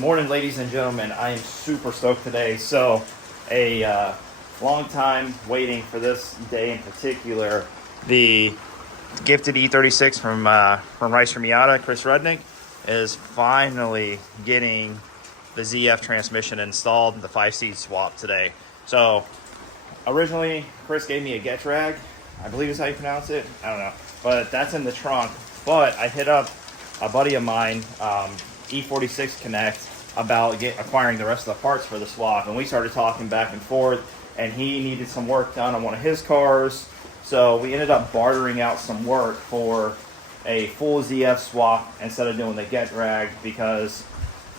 morning, ladies and gentlemen. I am super stoked today. So, a long time waiting for this day in particular. The gifted e36 from Rice from Miata, Chris Rudnick, is finally getting the ZF transmission installed, the 5-seat swap today. So, originally, Chris gave me a get drag. I believe is how you pronounce it. I don't know. But that's in the trunk. But I hit up a buddy of mine, E36 Connect, about acquiring the rest of the parts for the swap, and we started talking back and forth, and he needed some work done on one of his cars, so we ended up bartering out some work for a full ZF swap instead of doing the get drag, because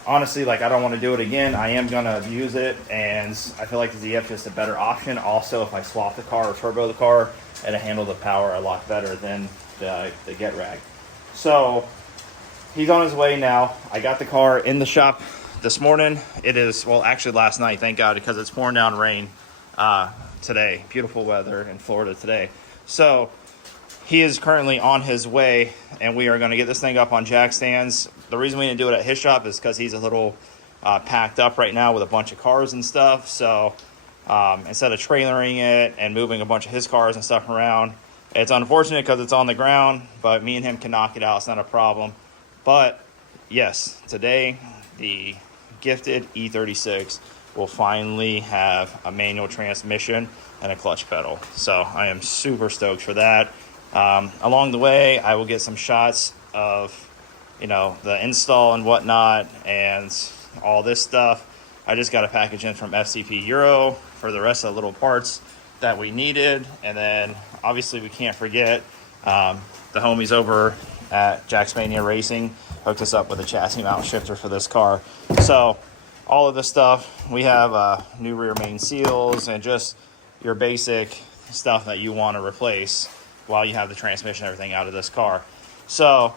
honestly, like, I don't want to do it again. I am going to use it, and I feel like the ZF is just a better option. Also, if I swap the car or turbo the car, it'll handle the power a lot better than the get drag. So he's on his way now. I got the car in the shop this morning. It is, well, actually last night, thank God, because it's pouring down rain today. Beautiful weather in Florida today. So he is currently on his way, and we are going to get this thing up on jack stands. The reason we didn't do it at his shop is because he's a little packed up right now with a bunch of cars and stuff. So instead of trailering it and moving a bunch of his cars and stuff around, it's unfortunate because it's on the ground, but me and him can knock it out. It's not a problem. But yes, today the gifted E36 will finally have a manual transmission and a clutch pedal. So I am super stoked for that. Along the way, I will get some shots of, the install and whatnot and all this stuff. I just got a package in from FCP Euro for the rest of the little parts that we needed. And then obviously we can't forget the homies over at Jack's Mania Racing hooked us up with a chassis mount shifter for this car. So all of this stuff, we have new rear main seals and just your basic stuff that you want to replace while you have the transmission and everything out of this car. So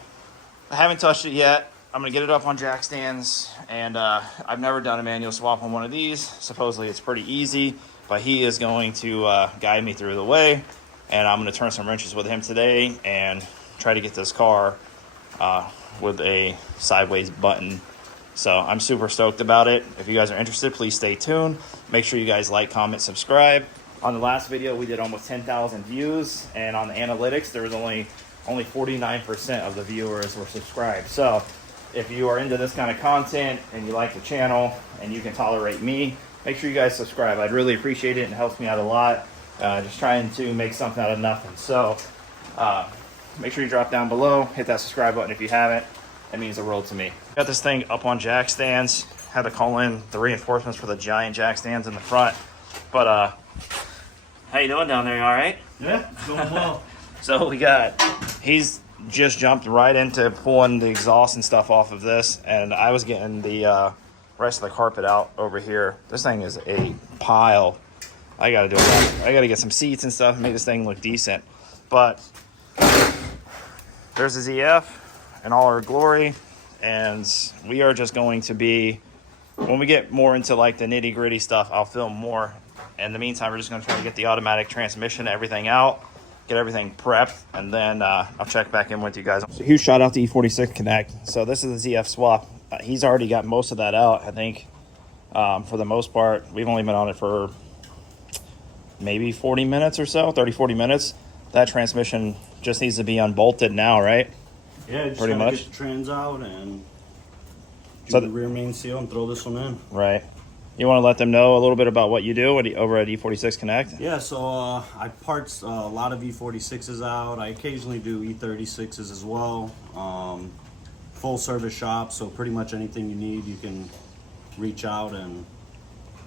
I haven't touched it yet. I'm going to get it up on jack stands, and I've never done a manual swap on one of these. Supposedly it's pretty easy, but he is going to guide me through the way, and I'm going to turn some wrenches with him today and try to get this car with a sideways button. So I'm super stoked about it. If you guys are interested, please stay tuned. Make sure you guys like, comment, subscribe. On the last video, we did almost 10,000 views, and on the analytics, there was only 49% of the viewers were subscribed. So if you are into this kind of content and you like the channel and you can tolerate me, make sure you guys subscribe. I'd really appreciate it, and it helps me out a lot. Just trying to make something out of nothing. So make sure you drop down below, hit that subscribe button if you haven't. It means the world to me. Got this thing up on jack stands. Had to call in the reinforcements for the giant jack stands in the front. But how you doing down there? You all right? Yeah, doing well. So he's just jumped right into pulling the exhaust and stuff off of this, and I was getting the rest of the carpet out over here. This thing is a pile. I gotta do it. I gotta get some seats and stuff and make this thing look decent. But there's the ZF in all our glory, and we are just going to be, when we get more into like the nitty gritty stuff, I'll film more. In the meantime, we're just going to try to get the automatic transmission, everything out, get everything prepped, and then I'll check back in with you guys. So huge shout out to E46 Connect. So this is the ZF swap. He's already got most of that out, I think. For the most part, we've only been on it for maybe 40 minutes or so, 30-40 minutes. That transmission just needs to be unbolted now, right? Yeah, just pretty much. get the trans out and do So the rear main seal and throw this one in. Right. You want to let them know a little bit about what you do over at E46 Connect? Yeah, so I parts a lot of E46s out. I occasionally do E36s as well. Full service shop, so pretty much anything you need, you can reach out and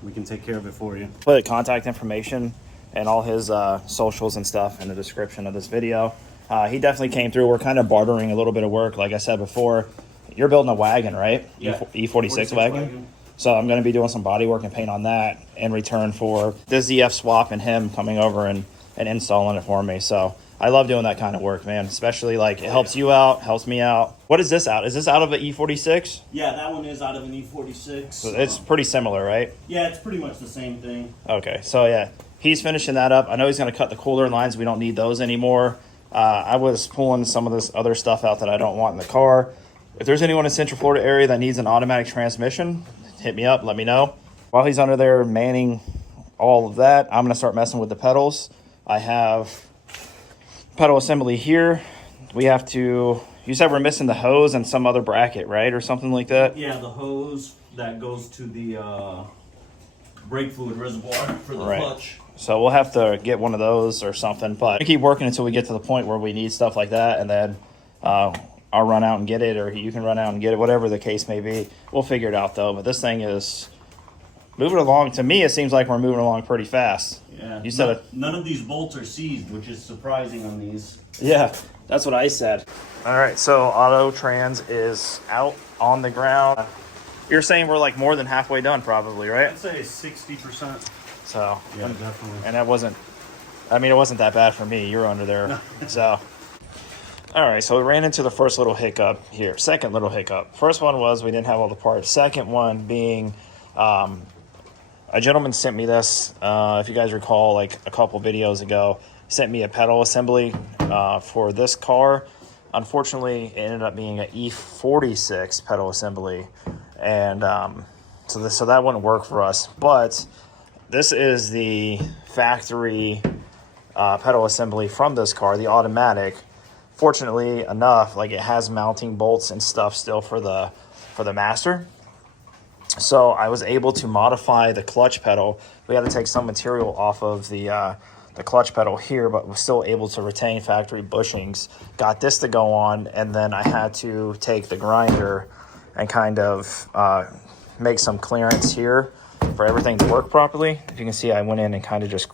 we can take care of it for you. Put contact information and all his socials and stuff in the description of this video. He definitely came through. We're kind of bartering a little bit of work. Like I said before, you're building a wagon, right? Yeah. E46 wagon. So I'm going to be doing some body work and paint on that in return for this ZF swap and him coming over and installing it for me. So I love doing that kind of work, man. Especially like it helps you out, helps me out. What is this out? Is this out of an E46? Yeah, that one is out of an E46. So it's pretty similar, right? Yeah, it's pretty much the same thing. Okay, so yeah, he's finishing that up. I know he's going to cut the cooler lines. We don't need those anymore. I was pulling some of this other stuff out that I don't want in the car. If there's anyone in Central Florida area that needs an automatic transmission, hit me up, let me know. While he's under there manning all of that, I'm gonna start messing with the pedals. I have pedal assembly here. We have to, you said we're missing the hose and some other bracket, right? Or something like that? Yeah, the hose that goes to the brake fluid reservoir for the clutch. So we'll have to get one of those or something, but I keep working until we get to the point where we need stuff like that, and then I'll run out and get it, or you can run out and get it, whatever the case may be. We'll figure it out though, but this thing is moving along. To me, it seems like we're moving along pretty fast. Yeah. You said none of these bolts are seized, which is surprising on these. Yeah, that's what I said. All right, so auto trans is out on the ground. You're saying we're like more than halfway done probably, right? I'd say 60%. So, yeah, definitely. And that wasn't, I mean, it wasn't that bad for me. You're under there. So, all right, so we ran into the first little hiccup here. Second little hiccup. First one was we didn't have all the parts. Second one being a gentleman sent me this, if you guys recall, like a couple videos ago, sent me a pedal assembly for this car. Unfortunately, it ended up being an e36 pedal assembly. And so that wouldn't work for us. But this is the factory pedal assembly from this car, the automatic. Fortunately enough, like it has mounting bolts and stuff still for the master. So I was able to modify the clutch pedal. We had to take some material off of the clutch pedal here, but was still able to retain factory bushings. Got this to go on, and then I had to take the grinder and kind of make some clearance here for everything to work properly. If you can see, I went in and kind of just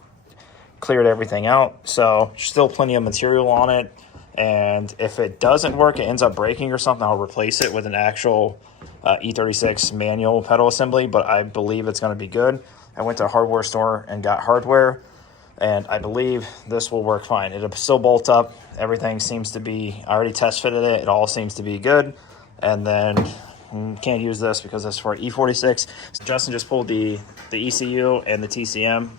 cleared everything out. So still plenty of material on it. And if it doesn't work, it ends up breaking or something, I'll replace it with an actual e36 manual pedal assembly, but I believe it's going to be good. I went to a hardware store and got hardware, and I believe this will work fine. It'll still bolt up. Everything seems to be, I already test fitted it. It all seems to be good. And then can't use this because it's for E46. So Justin just pulled the ECU and the TCM.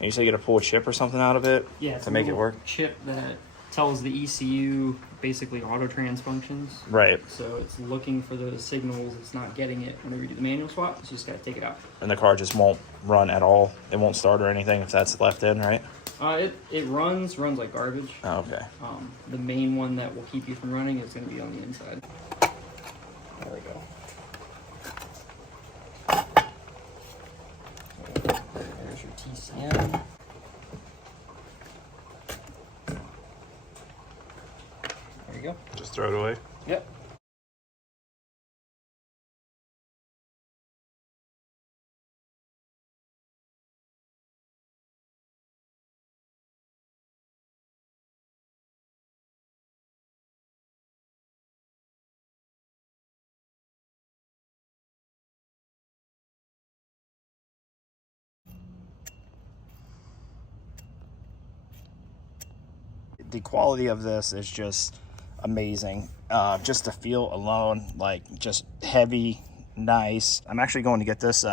You say you got to pull a chip or something out of it, yeah, to make it work? Chip that tells the ECU basically auto trans functions. Right. So it's looking for those signals. It's not getting it whenever you do the manual swap. So you just got to take it out. And the car just won't run at all. It won't start or anything if that's left in, right? It runs like garbage. Oh, okay. The main one that will keep you from running is going to be on the inside. There we go. There's your TCM. There you go. Just throw it away. Yep. The quality of this is just amazing. Just the feel alone, like just heavy, nice. I'm actually going to get this,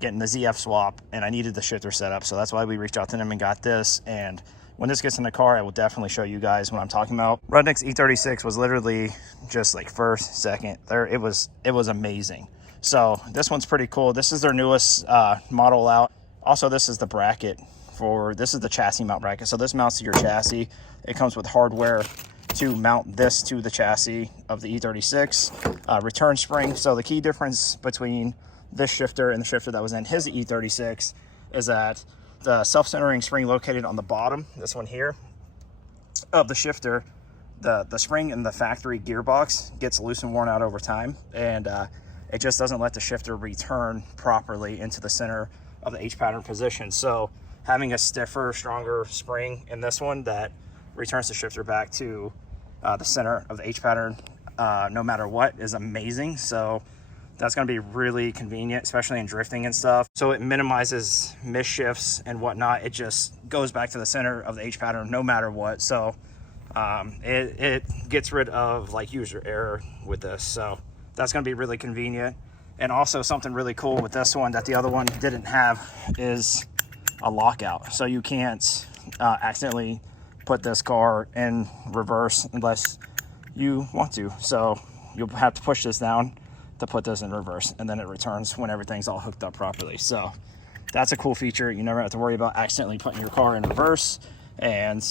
getting the ZF swap, and I needed the shifter set up, so that's why we reached out to them and got this. And when this gets in the car, I will definitely show you guys what I'm talking about. Rudnick's E36 was literally just like first, second, third. It was amazing. So this one's pretty cool. This is their newest model out. Also, this is the bracket for, this is the chassis mount bracket. So this mounts to your chassis. It comes with hardware to mount this to the chassis of the E36. Return spring. So the key difference between this shifter and the shifter that was in his E36 is that the self-centering spring located on the bottom, this one here, of the shifter, the spring in the factory gearbox gets loose and worn out over time, and it just doesn't let the shifter return properly into the center of the H-pattern position. So having a stiffer, stronger spring in this one that returns the shifter back to the center of the H-pattern no matter what is amazing. So that's going to be really convenient, especially in drifting and stuff. So it minimizes misshifts and whatnot. It just goes back to the center of the H-pattern no matter what. So it gets rid of like user error with this. So that's going to be really convenient. And also something really cool with this one that the other one didn't have is a lockout. So you can't accidentally put this car in reverse unless you want to. So you'll have to push this down to put this in reverse, and then it returns when everything's all hooked up properly. So that's a cool feature. You never have to worry about accidentally putting your car in reverse. And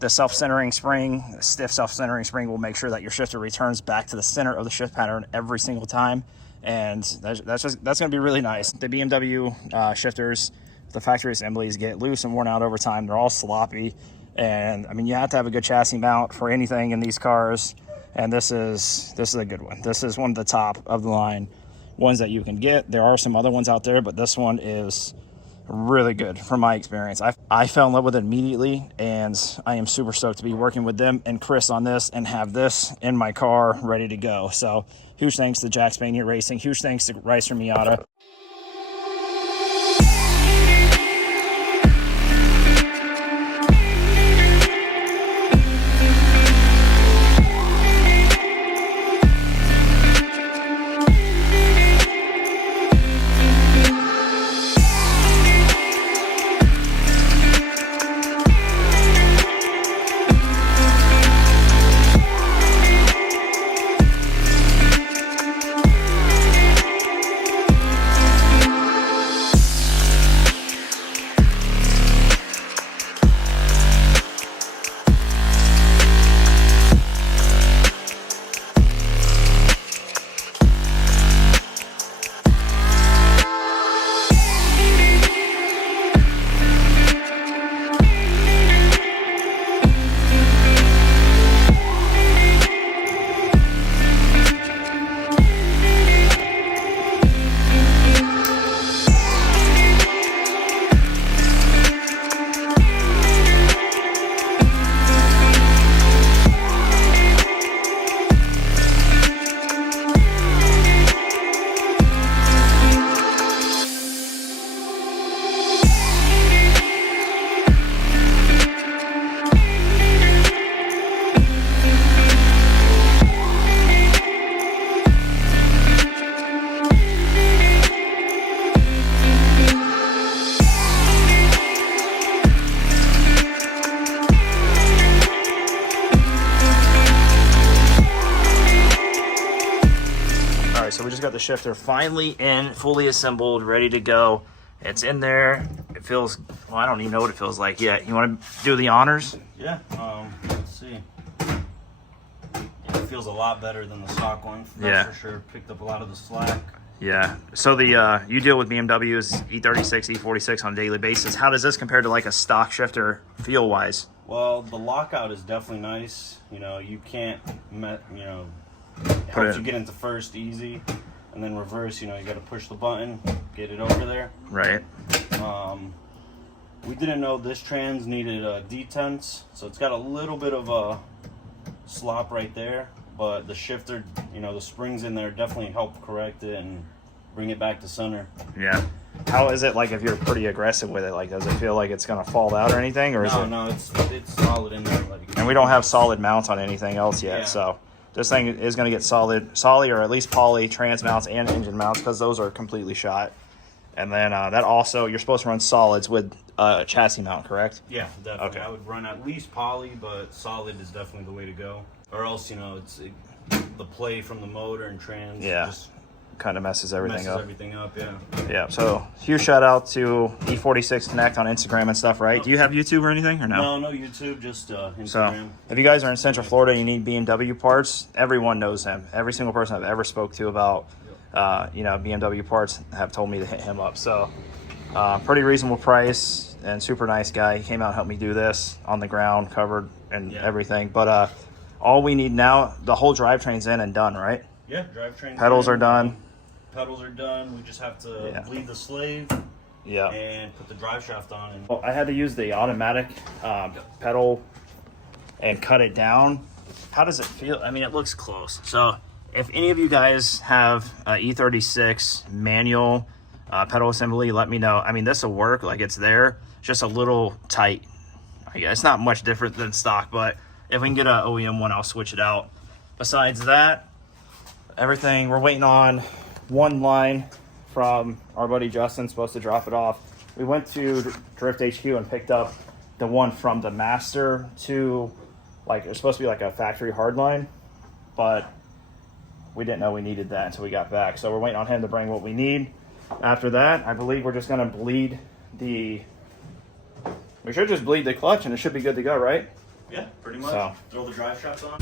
the self-centering spring, the stiff self-centering spring, will make sure that your shifter returns back to the center of the shift pattern every single time. And that's going to be really nice. The BMW shifters, the factory assemblies, get loose and worn out over time. They're all sloppy. And I mean, you have to have a good chassis mount for anything in these cars. And this is a good one. This is one of the top of the line ones that you can get. There are some other ones out there, but this one is really good from my experience. I fell in love with it immediately, and I am super stoked to be working with them and Chris on this and have this in my car ready to go. So huge thanks to Jack Spanier Racing. Huge thanks to Ricer Miata. So we just got the shifter finally in, fully assembled, ready to go. It's in there. It feels, well, I don't even know what it feels like yet. You want to do the honors? Yeah, let's see. It feels a lot better than the stock one. That's for sure. Picked up a lot of the slack. Yeah. So the you deal with BMW's E36, E46 on a daily basis. How does this compare to like a stock shifter feel-wise? Well, the lockout is definitely nice. You know, you can't, it helps you get into first easy, and then reverse, you know, you got to push the button, get it over there. Right. We didn't know this trans needed detents, so it's got a little bit of a slop right there, but the shifter, you know, the springs in there definitely help correct it and bring it back to center. Yeah. How is it like if you're pretty aggressive with it? Like, does it feel like it's gonna fall out or anything, or No, it's solid in there. And we don't have solid mounts on anything else yet, so this thing is going to get solid or at least poly trans mounts and engine mounts, because those are completely shot. And then that also, you're supposed to run solids with chassis mount, correct? Yeah, definitely. Okay. I would run at least poly, but solid is definitely the way to go. Or else, you know, the play from the motor and trans just kind of messes everything up. Yeah. So huge shout out to E46 Connect on Instagram and stuff, right? Do you have YouTube or anything, or no? No YouTube, just Instagram. So if you guys are in Central Florida and you need BMW parts, everyone knows him. Every single person I've ever spoke to about BMW parts have told me to hit him up. So pretty reasonable price and super nice guy. He came out and helped me do this on the ground, covered and everything. But all we need now, the whole drivetrain's in and done, right? Yeah, drivetrain. Pedals are done. Pedals are done. We just have to bleed the slave and put the drive shaft on. And well, I had to use the automatic pedal and cut it down. How does it feel? I mean, it looks close. So if any of you guys have E36 manual pedal assembly, let me know. I mean, this will work. Like, it's there. It's just a little tight. I guess it's not much different than stock, but if we can get an OEM one, I'll switch it out. Besides that, everything, we're waiting on one line from our buddy Justin, supposed to drop it off. We went to Drift HQ and picked up the one from the master to, like, it's supposed to be like a factory hard line, but we didn't know we needed that until we got back. So we're waiting on him to bring what we need. After that, I believe we're just gonna bleed we should just bleed the clutch and it should be good to go, right? Yeah, pretty much. So. Throw the drive shafts on.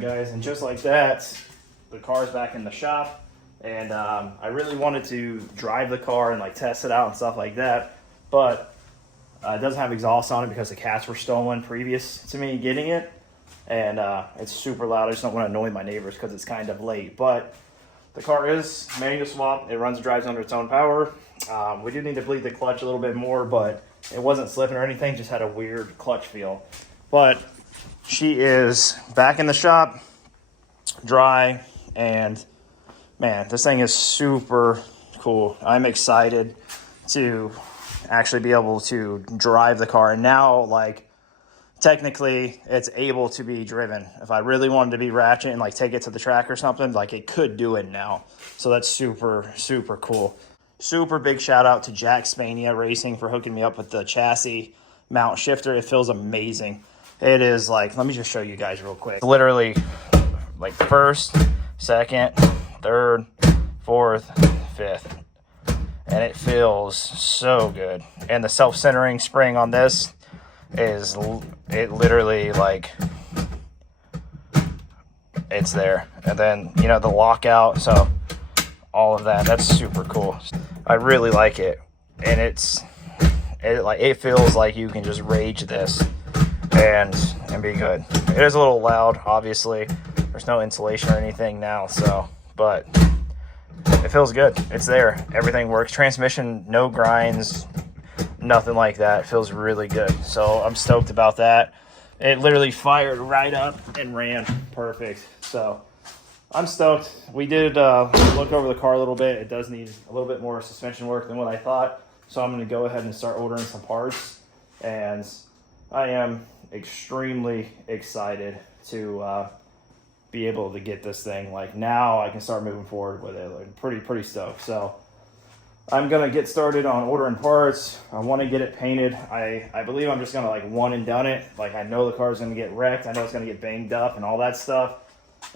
Guys, and just like that, the car's back in the shop, and I really wanted to drive the car and like test it out and stuff like that, but it doesn't have exhaust on it because the cats were stolen previous to me getting it, and it's super loud. I just don't want to annoy my neighbors because it's kind of late. But the car is manual swap. It runs and drives under its own power. We do need to bleed the clutch a little bit more, but it wasn't slipping or anything, just had a weird clutch feel. But she is back in the shop, dry, and man, this thing is super cool. I'm excited to actually be able to drive the car. And now, like, technically, it's able to be driven. If I really wanted to be ratchet and like take it to the track or something, like it could do it now. So that's super, super cool. Super big shout out to Jack Spania Racing for hooking me up with the chassis mount shifter. It feels amazing. It is like, let me just show you guys real quick. Literally like first, second, third, fourth, fifth. And it feels so good. And the self-centering spring on this is, it literally like, it's there. And then, you know, the lockout, so all of that, that's super cool. I really like it. And it feels like you can just rage this and be good. It is a little loud, obviously. There's no insulation or anything now, so, but it feels good. It's there. Everything works. Transmission, no grinds, nothing like that. It feels really good. So I'm stoked about that. It literally fired right up and ran perfect. So I'm stoked. We did look over the car a little bit. It does need a little bit more suspension work than what I thought. So I'm going to go ahead and start ordering some parts. And I am extremely excited to be able to get this thing. Like, now I can start moving forward with it. Like, pretty stoked. So I'm gonna get started on ordering parts. I want to get it painted. I believe I'm just gonna like one and done it. Like, I know the car is gonna get wrecked. I know it's gonna get banged up and all that stuff.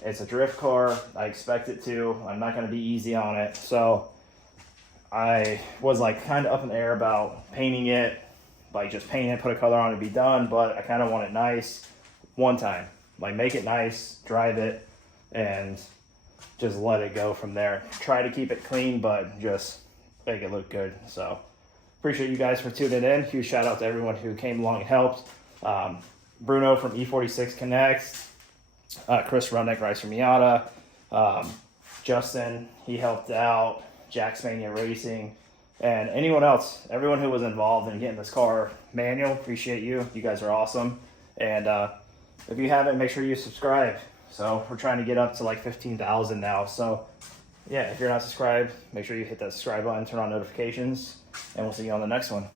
It's a drift car. I expect it to. I'm not gonna be easy on it. So I was like kind of up in the air about painting it. Like, just paint it, put a color on it, be done. But I kind of want it nice one time. Like, make it nice, drive it, and just let it go from there. Try to keep it clean, but just make it look good. So appreciate you guys for tuning in. Huge shout out to everyone who came along and helped. Bruno from E36 Connects, Chris Runnick, Rice from Miata, Justin, he helped out, Jack Spania Racing, and anyone else, everyone who was involved in getting this car manual. Appreciate you. You guys are awesome. And if you haven't, make sure you subscribe. So we're trying to get up to like 15,000 now. So yeah, if you're not subscribed, make sure you hit that subscribe button, turn on notifications, and we'll see you on the next one.